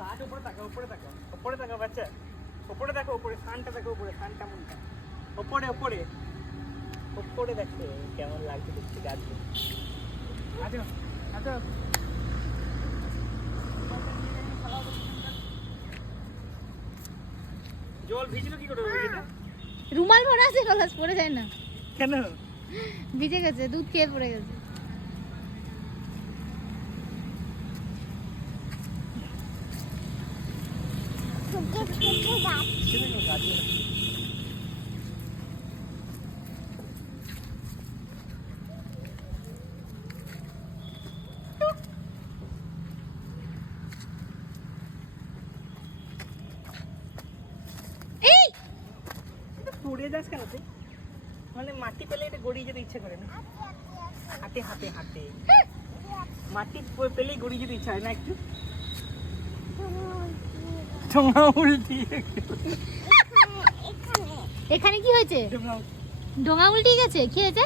গাছ উপরে তাকাও, উপরে তাকাও, উপরে তাকাও বাচ্চা, উপরে দেখো, উপরে সানটা দেখো, উপরে সানটা মুনটা, উপরে উপরে উপরে দেখো কেমন লাগছে দেখতে গাছগুলো। আচ্ছা আচ্ছা জল ভিজলো কি করে এটা? রুমাল ভরা আছে, কলাস পড়ে যায় না। কেন? ভিজে গেছে, দুধ খেয়ে পড়ে গেছে। পড়ে যাস কেন তুই? মানে মাটি পেলে এটা গড়িয়ে যেতে ইচ্ছে করে না? হাতে হাতে হাতে মাটি পেলেই গড়িয়ে যেতে ইচ্ছা হয় না একটু? ঠোঙা উল্টি এখানে কি হয়েছে? ঠোঙা ডোঙা উল্টে গেছে, কি হয়েছে?